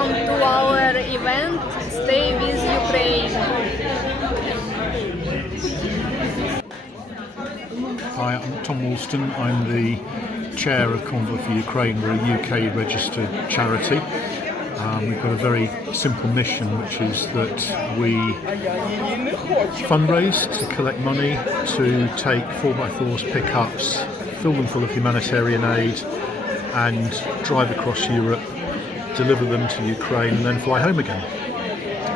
welcome to our event, Stay with Ukraine. Hi, I'm Tom Walston. I'm the chair of Convoy4Ukraine. We're a UK registered charity. We've got a very simple mission, which is that we fundraise to collect money to take 4x4s pickups, fill them full of humanitarian aid and drive across Europe, deliver them to Ukraine and then fly home again.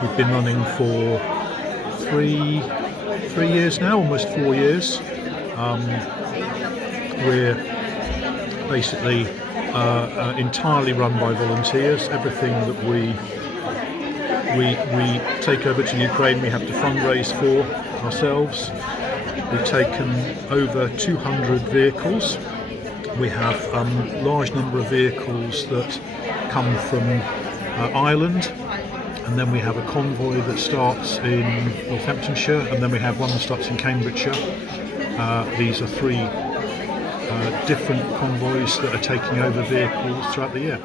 We've been running for three years now, almost 4 years. We're basically entirely run by volunteers. Everything that we take over to Ukraine we have to fundraise for ourselves. We've taken over 200 vehicles. We have a large number of vehicles that come from Ireland, and then we have a convoy that starts in Northamptonshire, and then we have one that starts in Cambridgeshire. These are three different convoys that are taking over vehicles throughout the year.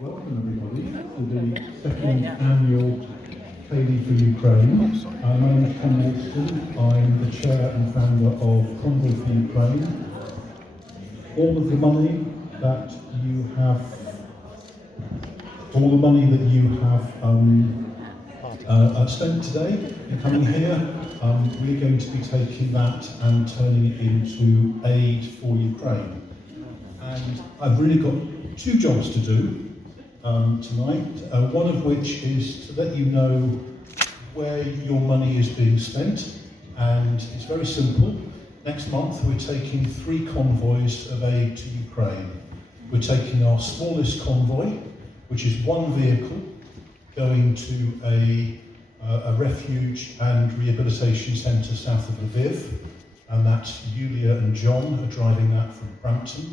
Welcome everybody to the second annual Ceilidh for Ukraine. My name is Tom Walston. I'm the chair and founder of Convoy4Ukraine. All of the money that you have spent today in coming here, we're going to be taking that and turning it into aid for Ukraine. And I've really got two jobs to do tonight, one of which is to let you know where your money is being spent, and it's very simple. Next month we're taking 3 convoys of aid to Ukraine. We're taking our smallest convoy, which is 1 vehicle, going to a refuge and rehabilitation centre south of Lviv, and that's Yulia and John are driving that from Brampton.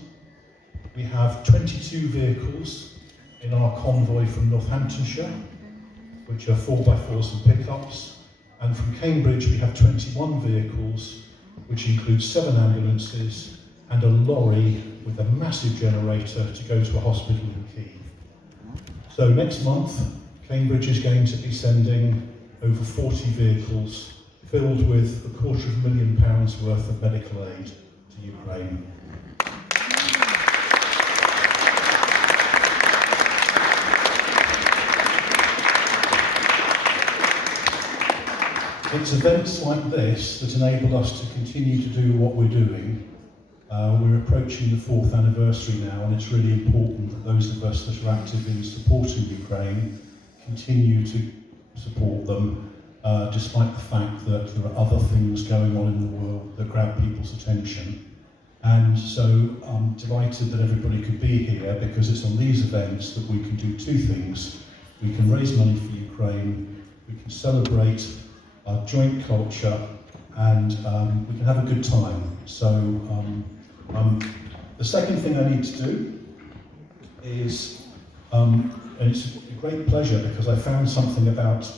We have 22 vehicles in our convoy from Northamptonshire, which are 4x4s and pickups, and from Cambridge we have 21 vehicles, which includes 7 ambulances and a lorry with a massive generator to go to a hospital in Kyiv. So next month, Cambridge is going to be sending over 40 vehicles filled with £250,000 worth of medical aid to Ukraine. It's events like this that enable us to continue to do what we're doing. We're approaching the 4th anniversary now, and it's really important that those of us that are active in supporting Ukraine continue to support them, despite the fact that there are other things going on in the world that grab people's attention. And so I'm delighted that everybody could be here, because it's on these events that we can do 2 things. We can raise money for Ukraine, we can celebrate our joint culture, and we can have a good time. So the second thing I need to do is, and it's a great pleasure because I found something about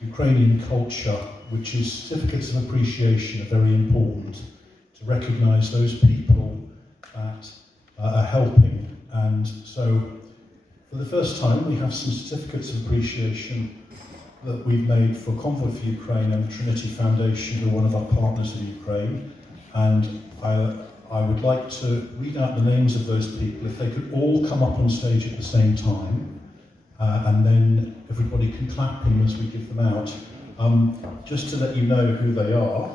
Ukrainian culture, which is certificates of appreciation are very important to recognise those people that are helping. And so for the first time we have some certificates of appreciation that we've made for Convoy4Ukraine and the Trinity Foundation, who are one of our partners in Ukraine. And I would like to read out the names of those people. If they could all come up on stage at the same time, and then everybody can clap them as we give them out. Just to let you know who they are.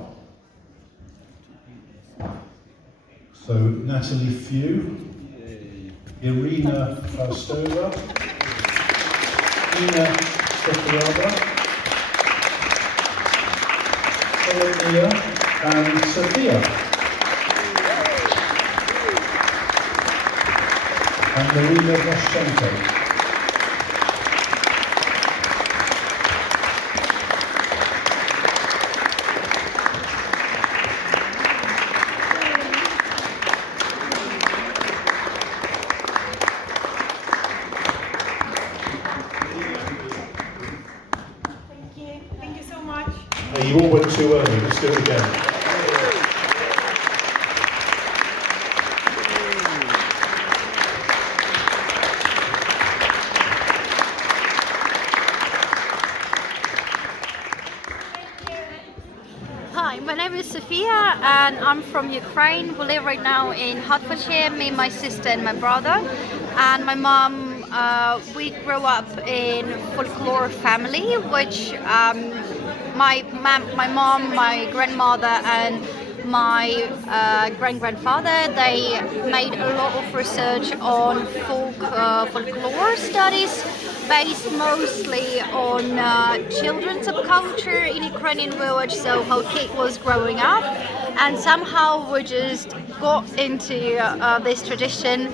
So Natalie Few, Irina Faustova, Ina Sofiaba, Sophia and Sophia. And Marina Voshchenko. Thank you so much. Hey, you all went too early, let's do it again. Hi, my name is Sophia and I'm from Ukraine. We live right now in Hertfordshire, me, my sister and my brother. And my mom, we grew up in folklore family, which my mom, my grandmother and my great-grandfather, they made a lot of research on folklore studies based mostly on children's subculture in Ukrainian village, so how kid was growing up, and somehow we just got into this tradition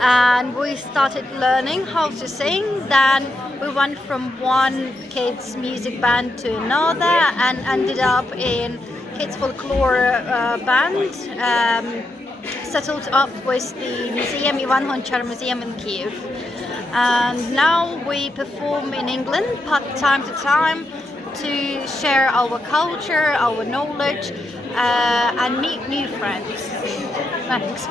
and we started learning how to sing. Then we went from one kids music band to another and ended up in kids folklore band, settled up with the museum, Ivan Honchar Museum in Kiev. And now we perform in England time to time to share our culture, our knowledge, and meet new friends. Thanks.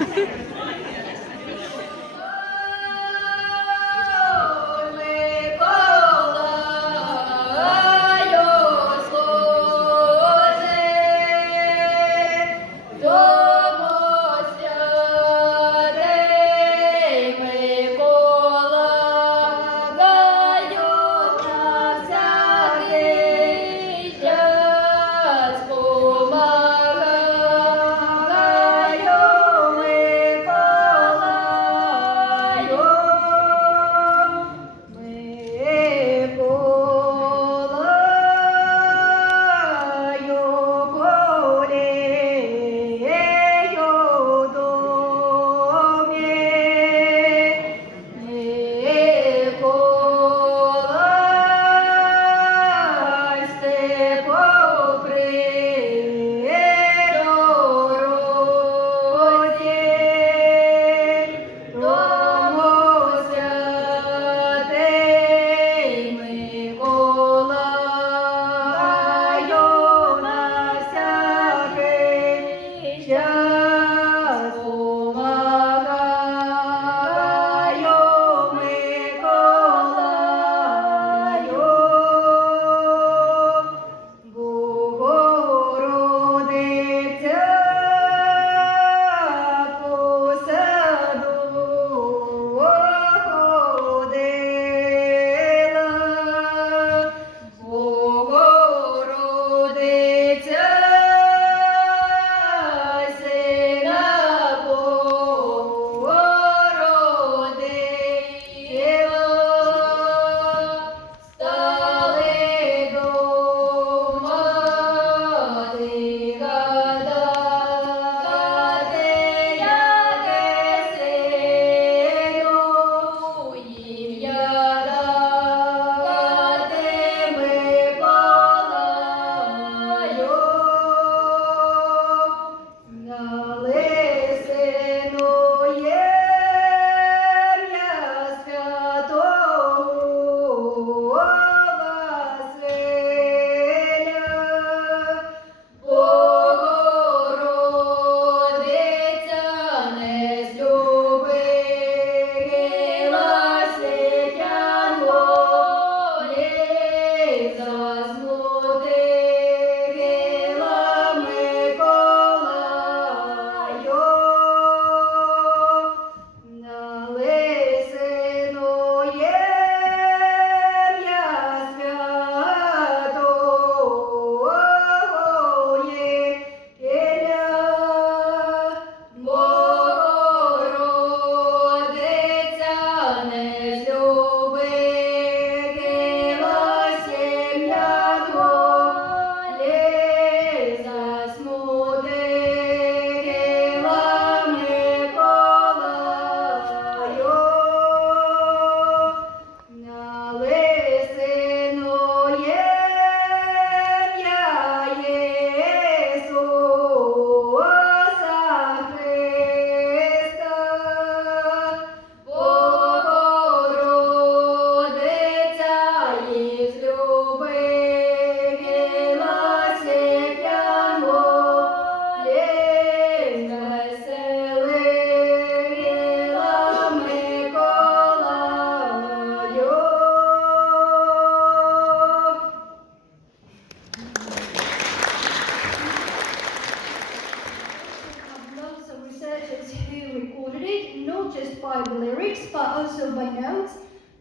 also by notes,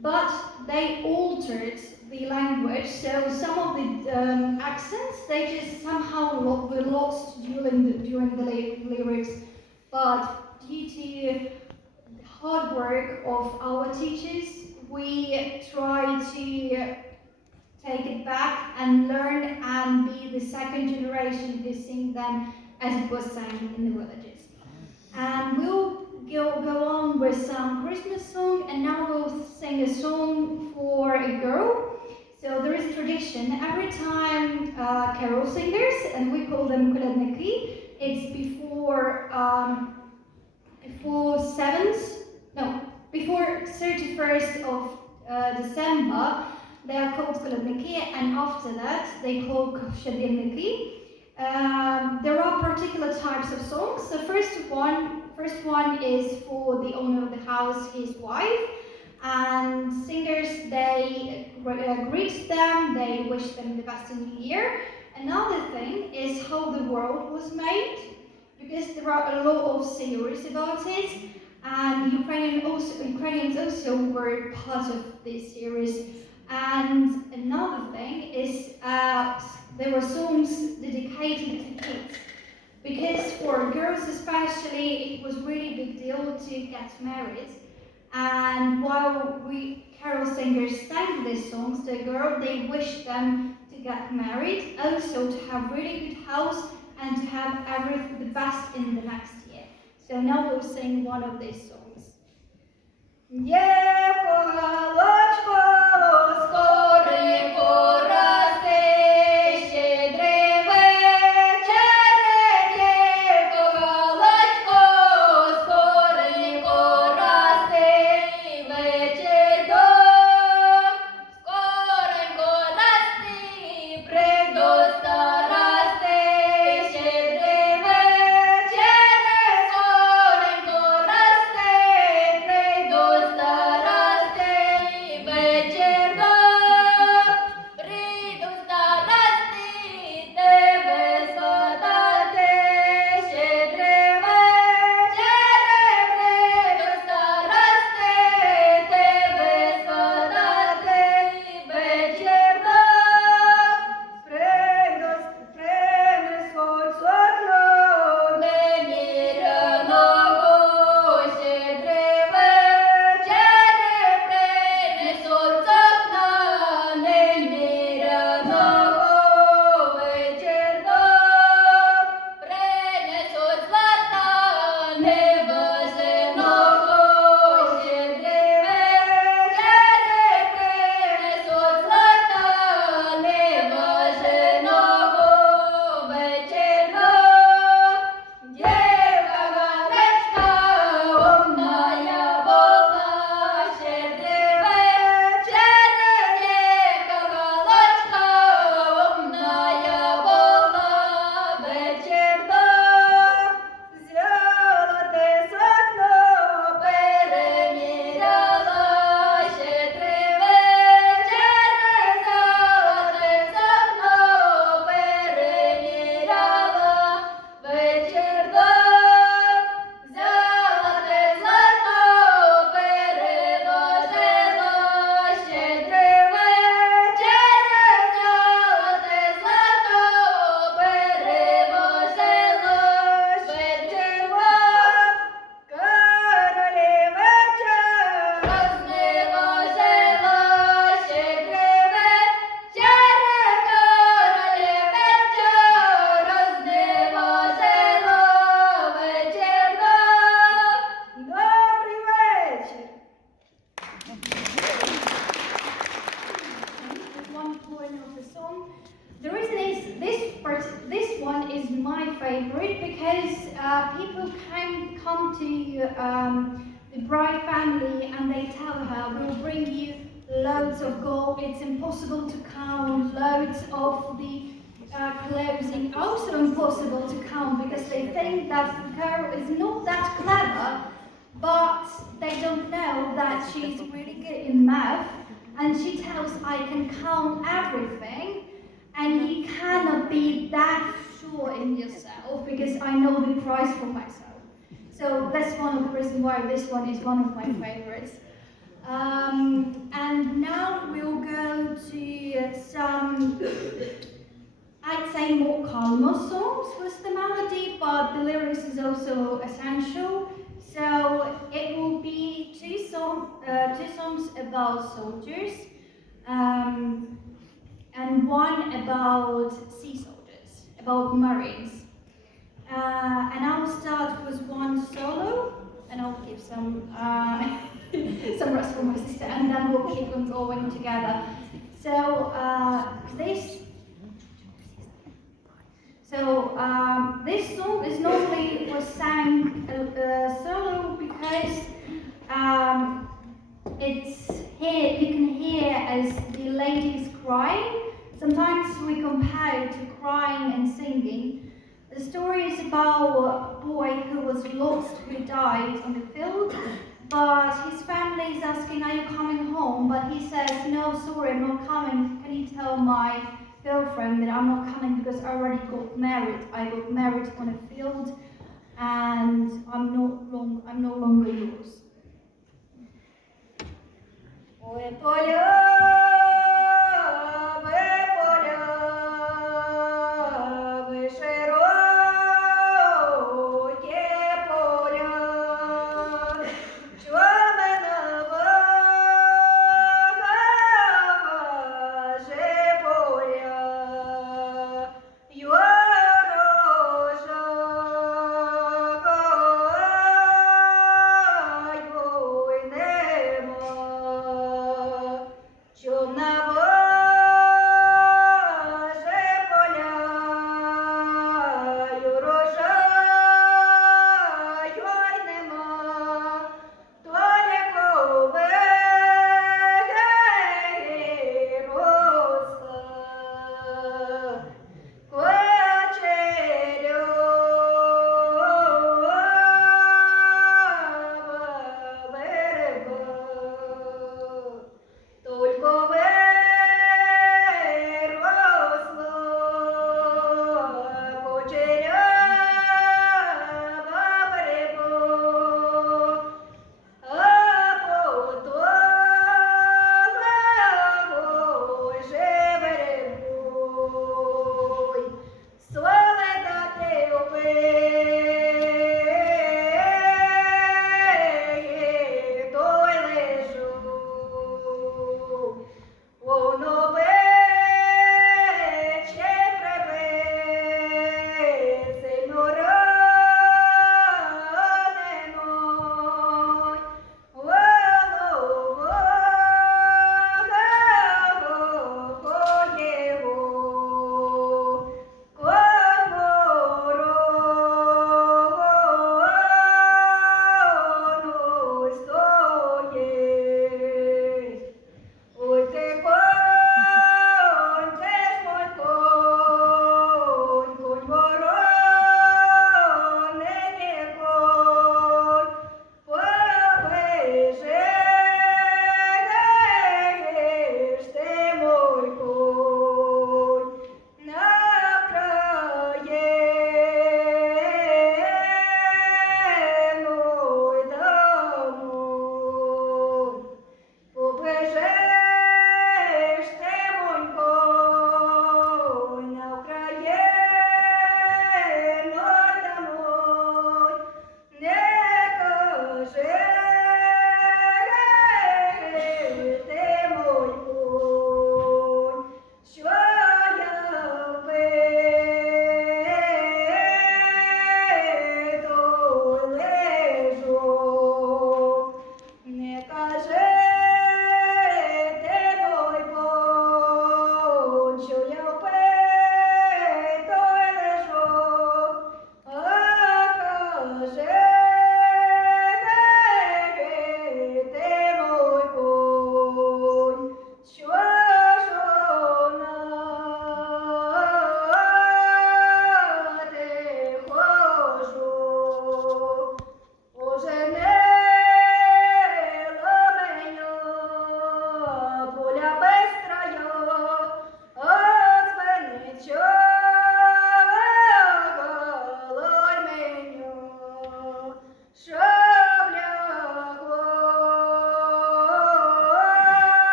but they altered the language, so some of the accents, they just somehow were lost during the lyrics, but due to the hard work of our teachers, we try to take it back and learn and be the second generation who sing them as it was sang in the villages. And we'll go on with some Christmas song, and now we'll sing a song for a girl. So there is a tradition, every time carol singers, and we call them kolядники, it's before 31st of December, they are called kolядники, and after that they call щедрівники. There are particular types of songs. The first one is for the owner of the house, his wife, and singers, they greet them, they wish them the best in the year. Another thing is how the world was made, because there are a lot of series about it, and Ukrainians also were part of this series. And another thing is there were songs dedicated to kids, because for girls especially it was really a big deal to get married. And while we carol singers sang these songs to a girl, they wished them to get married, also to have really good house and to have the best in the next year. So now we'll sing one of these songs. People come to the bride family and they tell her, we'll bring you loads of gold, it's impossible to count, loads of the clothing, also impossible to count, because they think that the girl is not that clever, but they don't know that she's really good in math, and she tells, I can count everything, and you cannot be that sure in yourself, because I know the price for myself. So that's one of the reasons why this one is one of my favorites. And now we'll go to some, I'd say, more calmer songs with the melody, but the lyrics is also essential. So it will be two songs about soldiers, and one about sea soldiers, about marines. And I'll start with one solo, and I'll give some some rest for my sister, and then we'll keep on going together. So this song is normally was sang solo because it's here you can hear as the ladies crying. Sometimes we compare it to crying and singing. The story is about a boy who was lost, who died on the field, but his family is asking, "Are you coming home?" But he says, "No, sorry, I'm not coming. Can you tell my girlfriend that I'm not coming because I already got married. I got married on a field, and I'm no longer yours." Ой,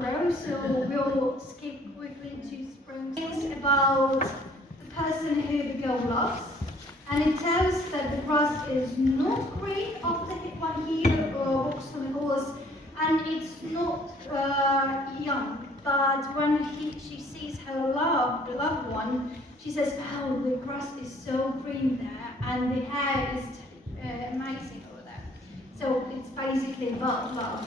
program, so we'll skip quickly to spring. It's about the person who the girl loves, and it tells that the grass is not green after one he walks on the horse, and it's not young. But when she sees her the loved one, she says, "Oh, the grass is so green there, and the hair is amazing over there." So it's basically about love.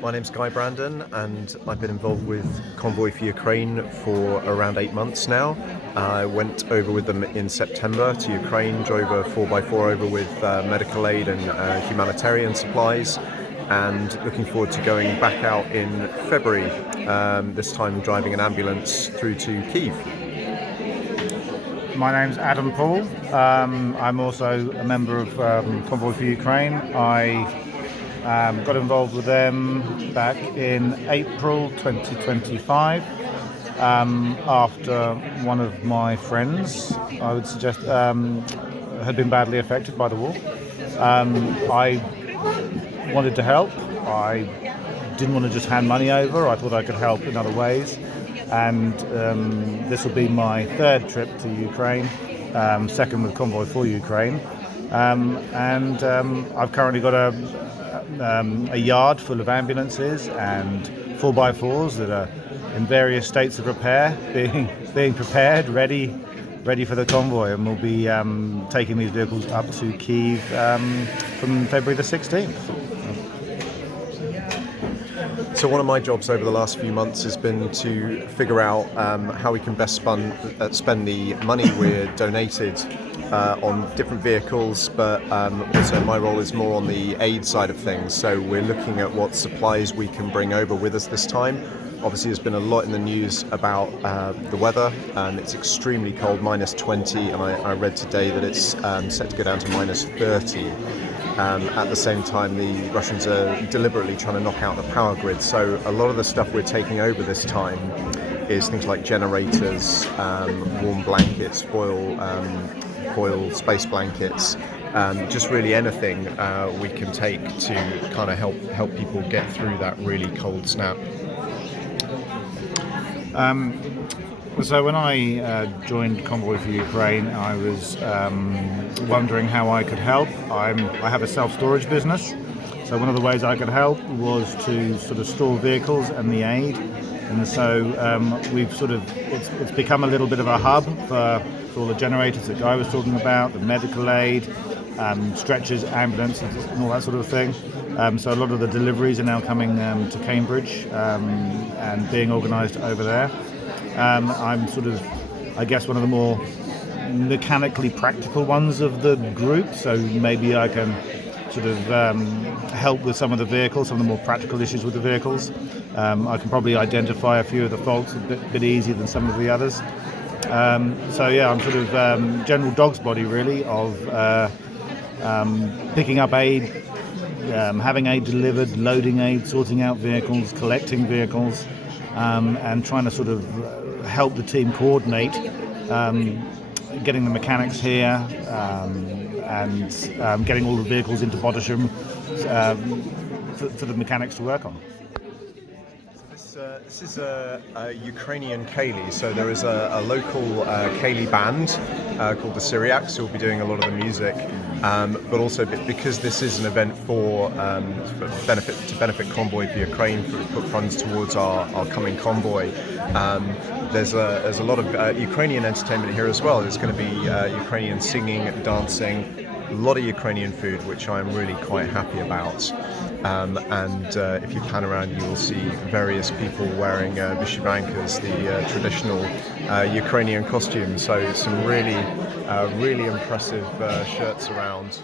My name's Guy Brandon, and I've been involved with Convoy4Ukraine for around 8 months now. I went over with them in September to Ukraine, drove a 4x4 over with medical aid and humanitarian supplies, and looking forward to going back out in February, this time driving an ambulance through to Kyiv. My name's Adam Paul. I'm also a member of Convoy4Ukraine. I got involved with them back in April 2025 after one of my friends, I would suggest, had been badly affected by the war. I wanted to help. I didn't want to just hand money over. I thought I could help in other ways. And this will be my third trip to Ukraine, second with Convoy4Ukraine. And I've currently got a yard full of ambulances and 4x4s that are in various states of repair, being prepared, ready for the convoy, and we'll be taking these vehicles up to Kyiv from February the 16th. So one of my jobs over the last few months has been to figure out how we can best spend the money we're donated on different vehicles, but also my role is more on the aid side of things. So we're looking at what supplies we can bring over with us this time. Obviously there's been a lot in the news about the weather, and it's extremely cold, -20, and I read today that it's set to go down to -30. At the same time, the Russians are deliberately trying to knock out the power grid. So a lot of the stuff we're taking over this time is things like generators, warm blankets, foil space blankets, just really anything we can take to kind of help people get through that really cold snap. So when I joined Convoy4Ukraine, I was wondering how I could help. I have a self-storage business, so one of the ways I could help was to sort of store vehicles and the aid. And so it's become a little bit of a hub for all the generators that Guy was talking about, the medical aid, stretchers, ambulances, and all that sort of thing. So a lot of the deliveries are now coming to Cambridge and being organised over there. I'm sort of, I guess, one of the more mechanically practical ones of the group, so maybe I can sort of help with some of the vehicles, some of the more practical issues with the vehicles. I can probably identify a few of the faults a bit easier than some of the others. So yeah, I'm sort of general dog's body really of picking up aid, having aid delivered, loading aid, sorting out vehicles, collecting vehicles, and trying to sort of help the team coordinate getting the mechanics here and getting all the vehicles into Bottisham for the mechanics to work on. This is a Ukrainian Ceilidh, so there is a local Ceilidh band called the Ceilidh who will be doing a lot of the music, but also because this is an event for benefit Convoy for Ukraine, to put funds towards our coming convoy. There's a lot of Ukrainian entertainment here as well. There's going to be Ukrainian singing, dancing, a lot of Ukrainian food, which I'm really quite happy about. If you pan around, you will see various people wearing vyshyvankas, the traditional Ukrainian costumes. So some really impressive shirts around.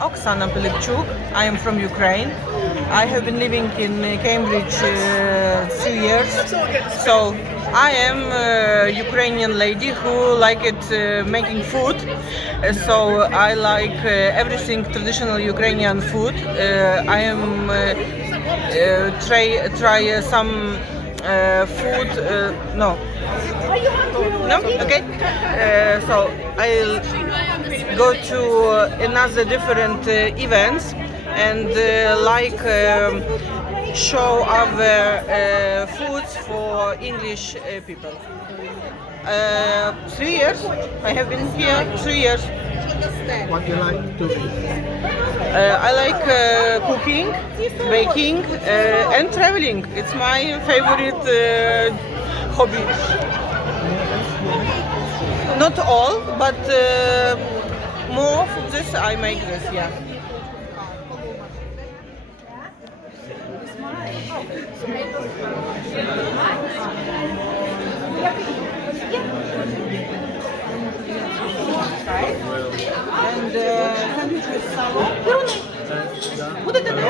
Oksana Pilipchuk. I am from Ukraine. I have been living in Cambridge 2 years. So I am a Ukrainian lady who like it making food. So I like everything traditional Ukrainian food. I am try some food. No. No? Okay. So I'll go to another different events and like show other foods for English people. 3 years. I have been here 3 years. What do you like to eat? I like cooking, baking, and traveling. It's my favorite hobby. Not all, but more of this I make this, yeah. And sandwich with salad. Будете ви?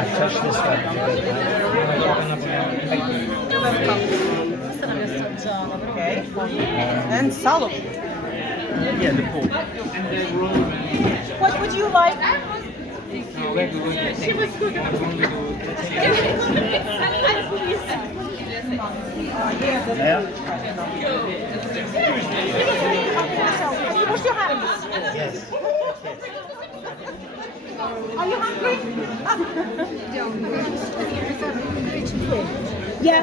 I touched this one. Okay. And salad. Yeah, the pork. What would you like? Yeah. Have you washed your hands? Yes. Are you hungry? Yeah,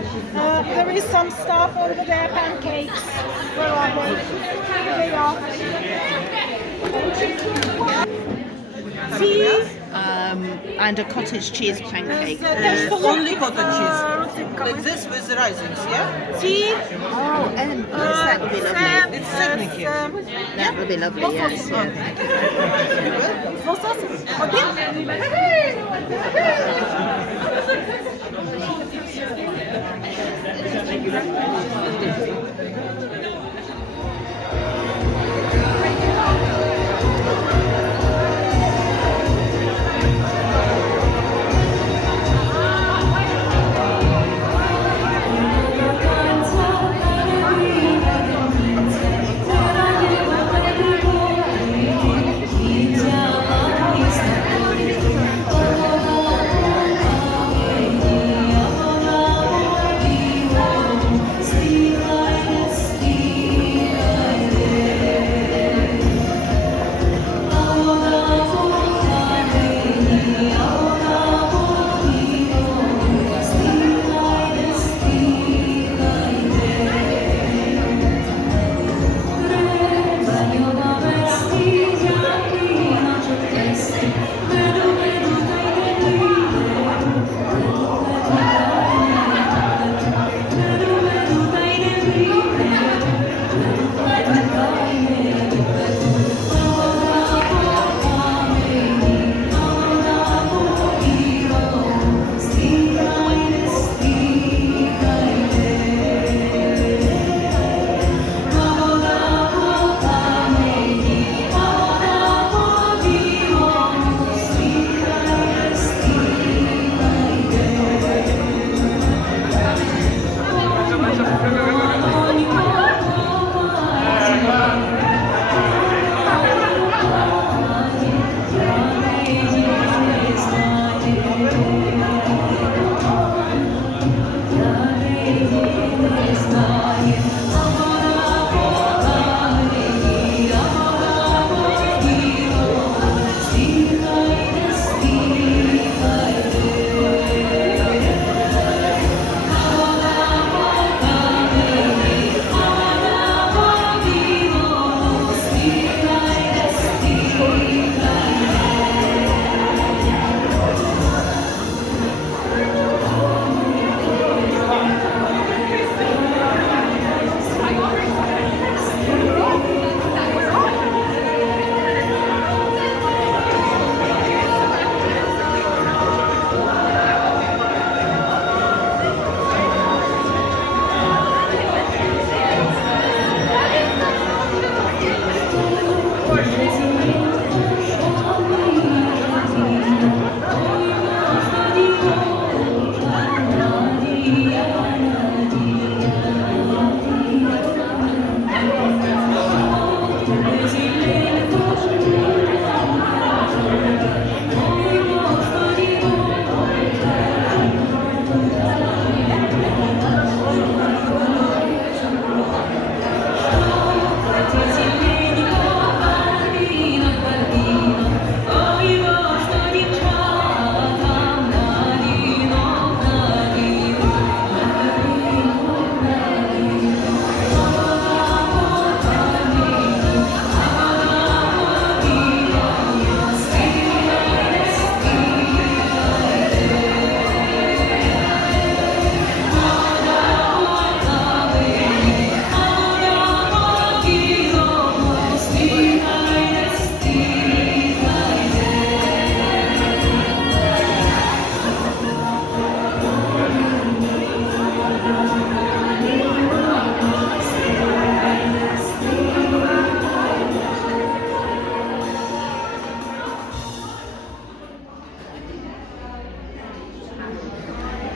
there is some stuff over there, pancakes. Where are they? Here they are. Tea. And a cottage cheese pancake. Only cottage cheese. Like this with the raisins, yeah? Tea. Oh, and yes, that would be lovely. It's signature. That would be lovely, yes. No sauces. Okay. Ceilidh.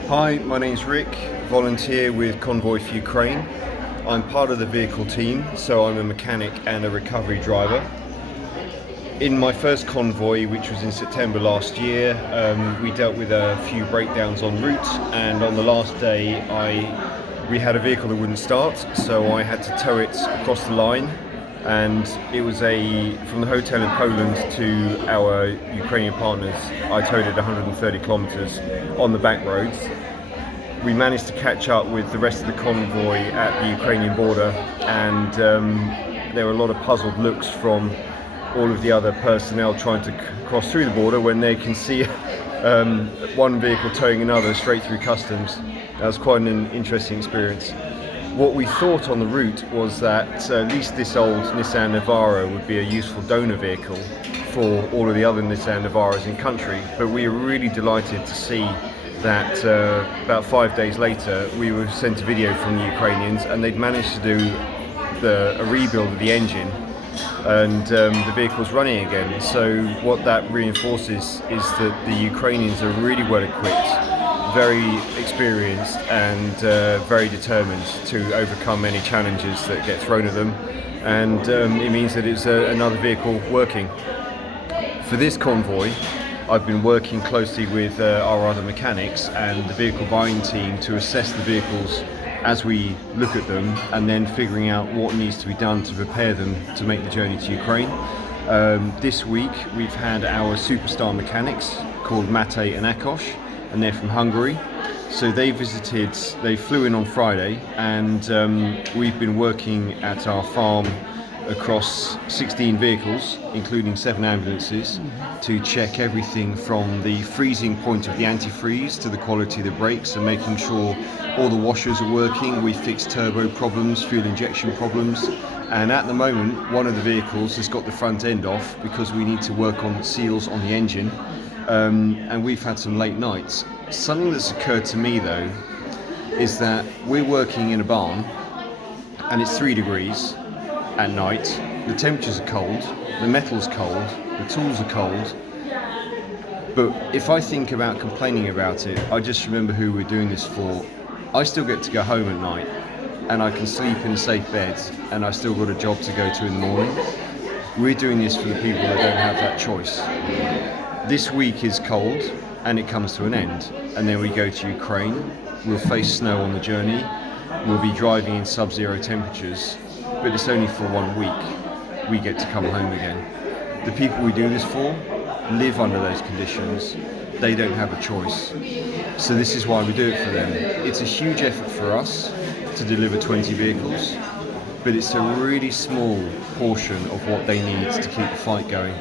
Hi, my name's Rick, volunteer with Convoy4Ukraine. I'm part of the vehicle team, so I'm a mechanic and a recovery driver. In my first convoy, which was in September last year, we dealt with a few breakdowns en route, and on the last day we had a vehicle that wouldn't start, so I had to tow it across the line, and it was from the hotel in Poland to our Ukrainian partners. I towed it 130 kilometers on the back roads. We managed to catch up with the rest of the convoy at the Ukrainian border, and there were a lot of puzzled looks from all of the other personnel trying to cross through the border when they can see one vehicle towing another straight through customs. That was quite an interesting experience. What we thought on the route was that at least this old Nissan Navara would be a useful donor vehicle for all of the other Nissan Navaras in country, but we were really delighted to see that about 5 days later we were sent a video from the Ukrainians, and they'd managed to do a rebuild of the engine, and the vehicle's running again. So what that reinforces is that the Ukrainians are really well equipped, very experienced, and very determined to overcome any challenges that get thrown at them, and it means that it's another vehicle working. For this convoy, I've been working closely with our other mechanics and the vehicle buying team to assess the vehicles as we look at them, and then figuring out what needs to be done to prepare them to make the journey to Ukraine. This week we've had our superstar mechanics called Matej and Akos, and they're from Hungary. So they flew in on Friday, and we've been working at our farm across 16 vehicles, including 7 ambulances, to check everything from the freezing point of the antifreeze to the quality of the brakes, and making sure all the washers are working. We fixed turbo problems, fuel injection problems, and at the moment one of the vehicles has got the front end off because we need to work on seals on the engine, and we've had some late nights. Something that's occurred to me though is that we're working in a barn and it's 3 degrees at night, the temperatures are cold, the metal's cold, the tools are cold, but if I think about complaining about it, I just remember who we're doing this for. I still get to go home at night, and I can sleep in a safe bed, and I still got a job to go to in the morning. We're doing this for the people that don't have that choice. This week is cold, and it comes to an end, and then we go to Ukraine. We'll face snow on the journey, we'll be driving in sub-zero temperatures, but it's only for 1 week. We get to come home again. The people we do this for live under those conditions. They don't have a choice. So this is why we do it for them. It's a huge effort for us to deliver 20 vehicles, but it's a really small portion of what they need to keep the fight going.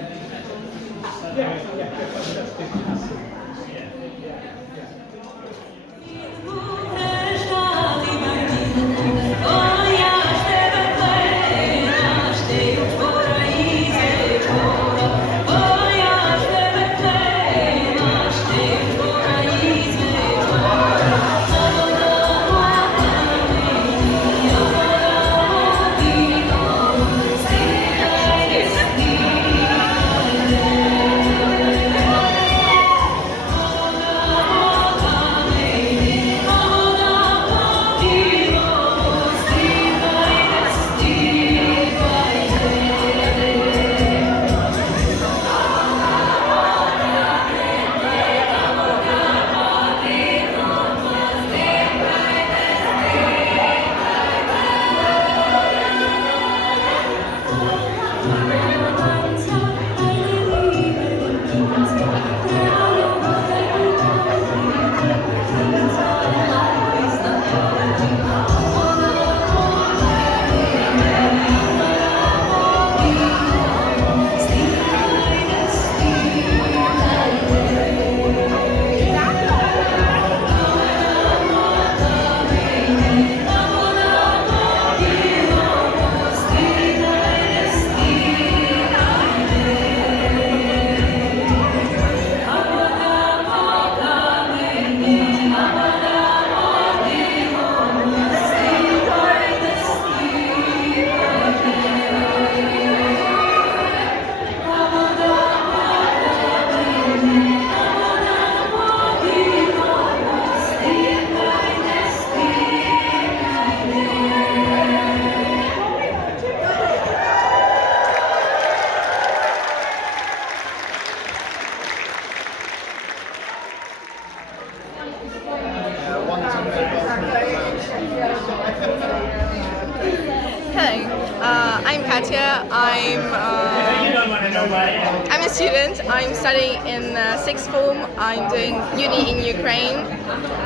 student. I'm studying in sixth form. I'm doing uni in Ukraine,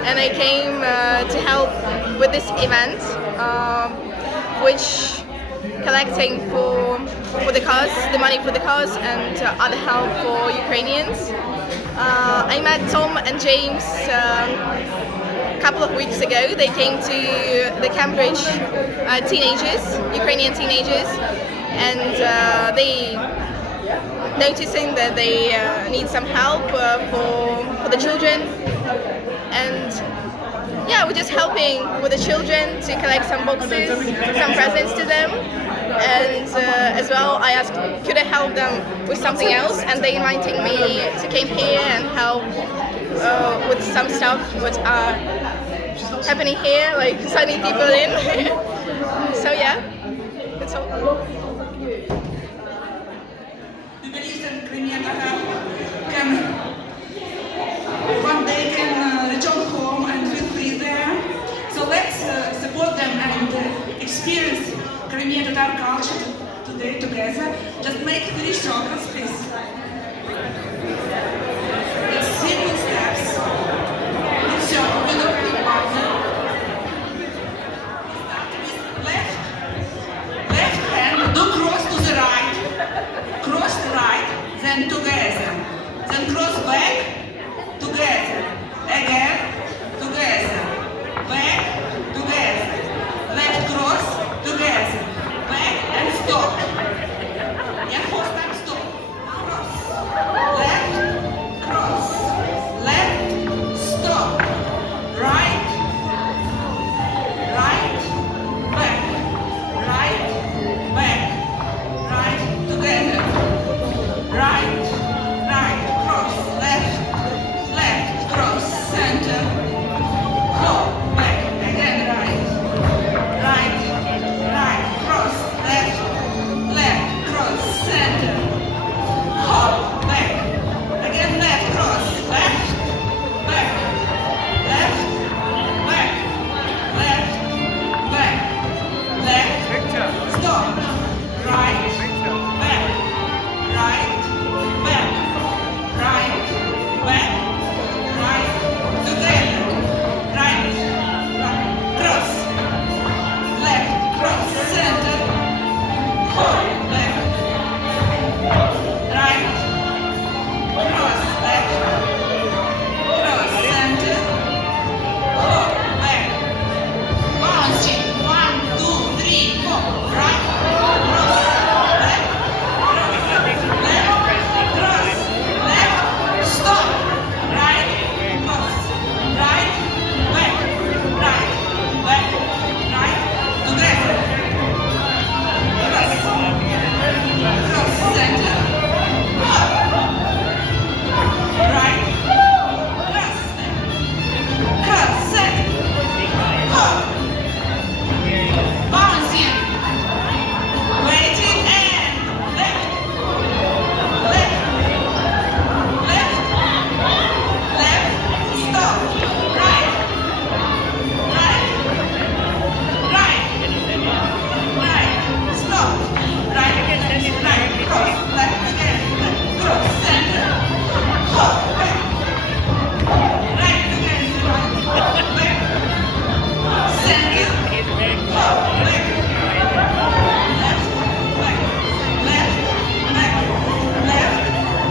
and I came to help with this event, which collecting for the cause, the money for the cause, and other help for Ukrainians. I met Tom and James a couple of weeks ago. They came to the Cambridge teenagers, Ukrainian teenagers, and they noticing that they need some help for the children, and yeah, we're just helping with the children to collect some boxes, some presents to them, and as well I asked could I help them with something else, and they invited me to come here and help with some stuff what are happening here, like signing people in. So yeah, that's all. One day can return home and feel free there. So let's support them and experience Crimean Tatar culture today together. Just make 3 shortcuts, please. It's simple steps. It's your middle partner. Left hand, do cross to the right. Cross right, then together. Then cross back, together. Again, together. Back, together. Left cross, together. Back and stop. Yeah, 4 times stop. Cross. Left, cross. Left, stop. Right, right, back. Right, back. Right, together. Right, right, cross. Left, left, cross. Center. Go, back. Again, right. Right, right, cross. Left, left, cross. Center. Hop, back. Again, left, cross. Left, back. Left, back. Left, back. Left, stop. Right, back. Right, back. Right, back. Right, together. Right, right, cross. Left, cross, center. Hold, back. Right, cross, left. Cross, center. Hold, back. Bouncing. 1, 2, 3, 4. Right, cross, left. Cross, left, cross, left, stop. Right, cross. Right, back. Right, back. Right, together. Cross. Cross, center. Up. Right. Cross. Cross, center. Up. Bouncing. Waiting and left. Left. Left. Left. Stop. Right. Right. Right. Right. Stop. Right. Right. Cross. Left again. Cross. Center. Hop. Back. Right again. Right. Back. Center. Hop. Back. Left. Back. Left. Back. Left.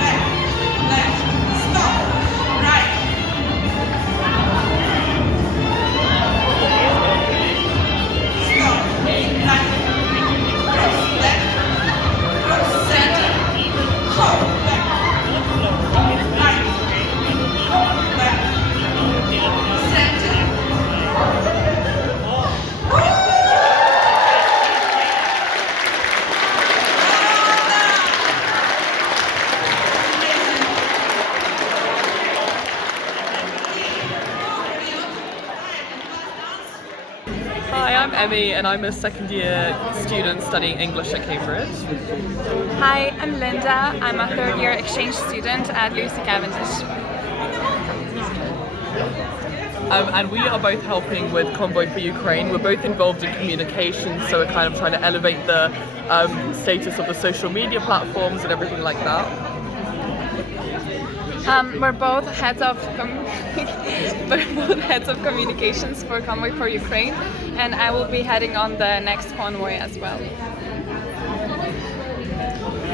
Back. Left. Stop. Right. Stop. Right. Cross. Left. Cross. Center. Hop. Back. Right. Back. Center. Hi, I'm Emmy and I'm a second year student studying English at Cambridge. Hi, I'm Linda. I'm a third year exchange student at Lucy Cavendish. And we are both helping with Convoy4Ukraine. We're both involved in communications, so we're kind of trying to elevate the status of the social media platforms and everything like that. We're both heads of communications for Convoy4Ukraine, and I will be heading on the next convoy as well.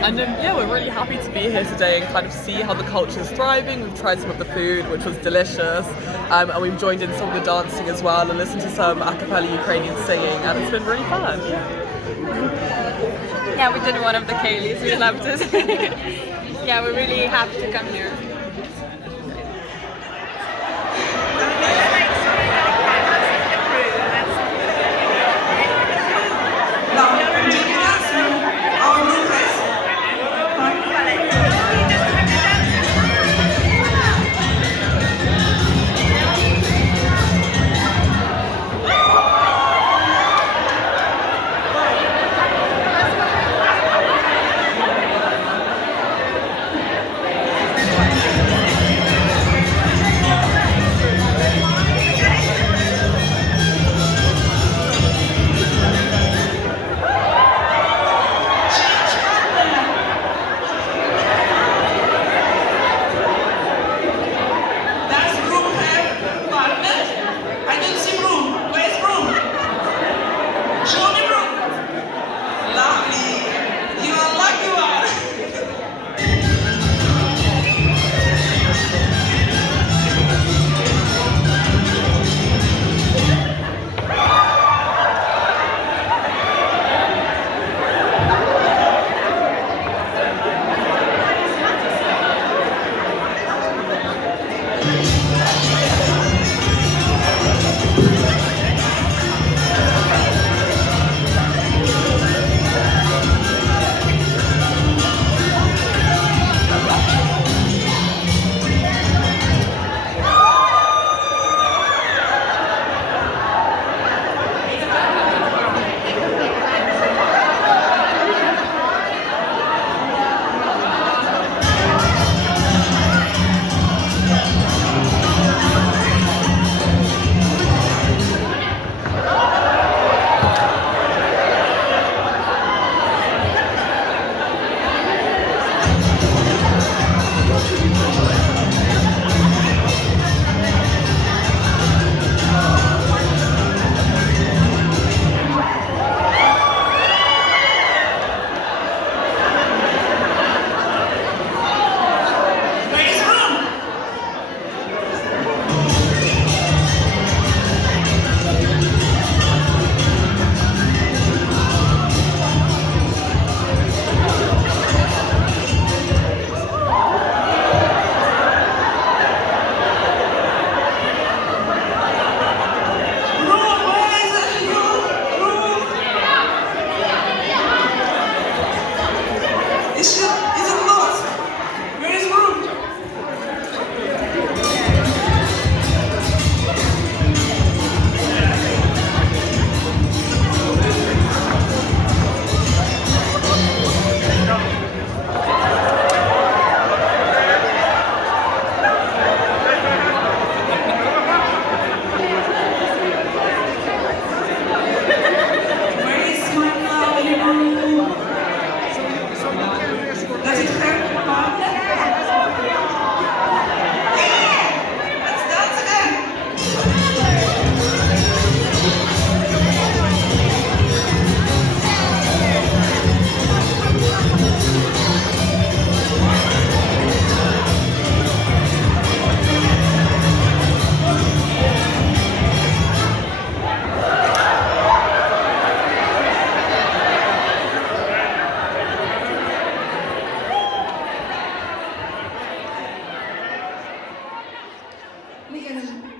And yeah, we're really happy to be here today and kind of see how the culture is thriving. We've tried some of the food, which was delicious, and we've joined in some of the dancing as well and listened to some a cappella Ukrainian singing, and it's been really fun. Yeah, we did one of the Ceilidhs, we loved it. Yeah, we're really happy to come here.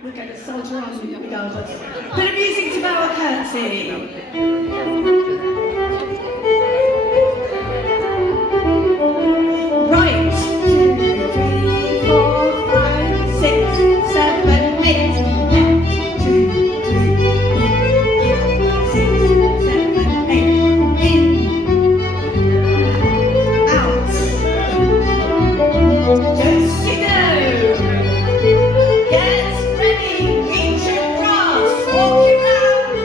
We're going to soldier on regardless. Bit of music to bow a curtsy. Right, 2, 3, 4, 5, 6, 7, 8. Left, 2, 3, 6, 7, 8. In, out. Just you go. Get ready, reach across, walk your round.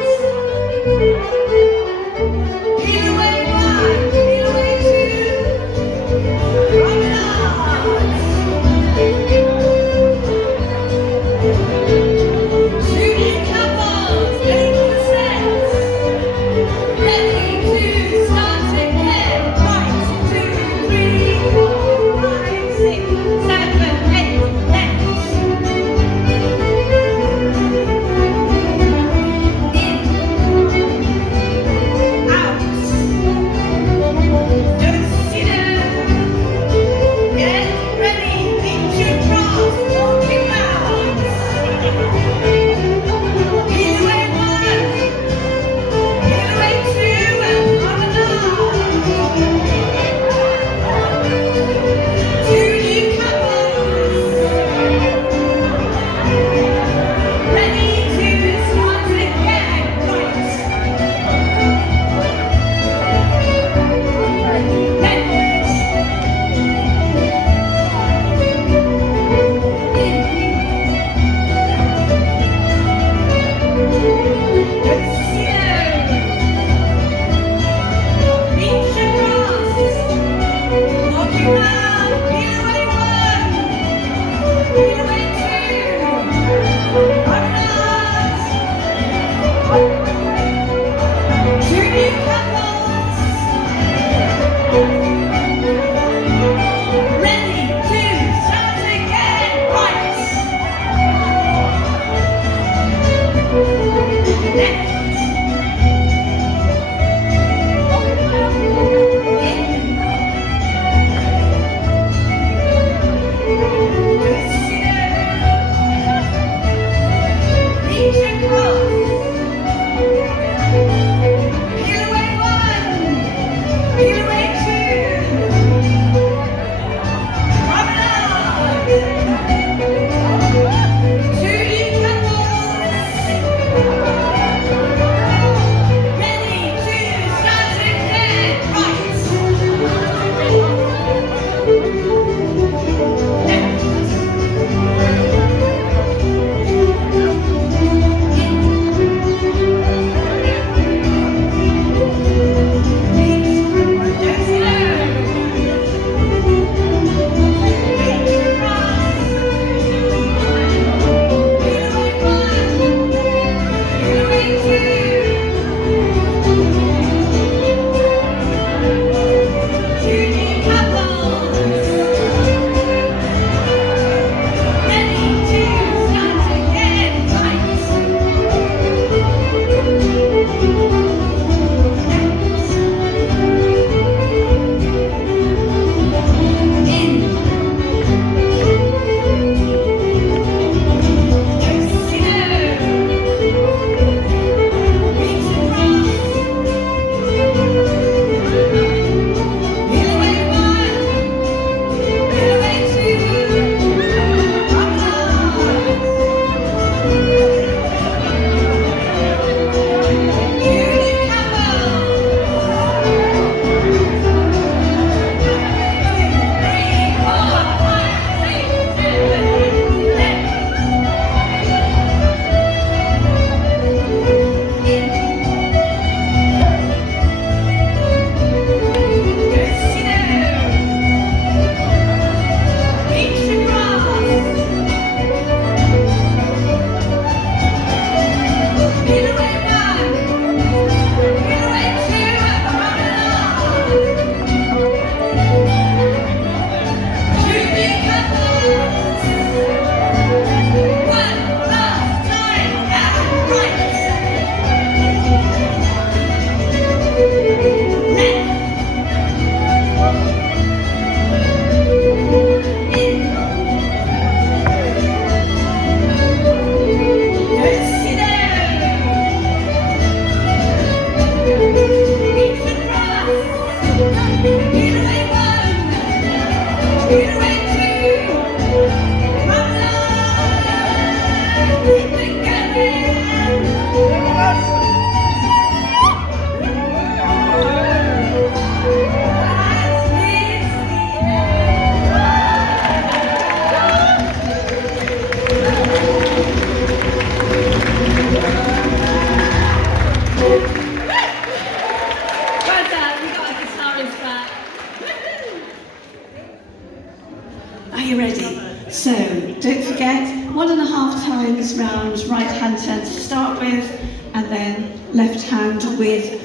hand, right hand turn to start with, and then left hand with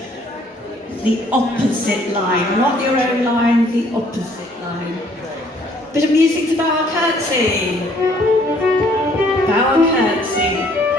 the opposite line. Not your own line, the opposite line. Bit of music to bow our curtsy. Bow our curtsy.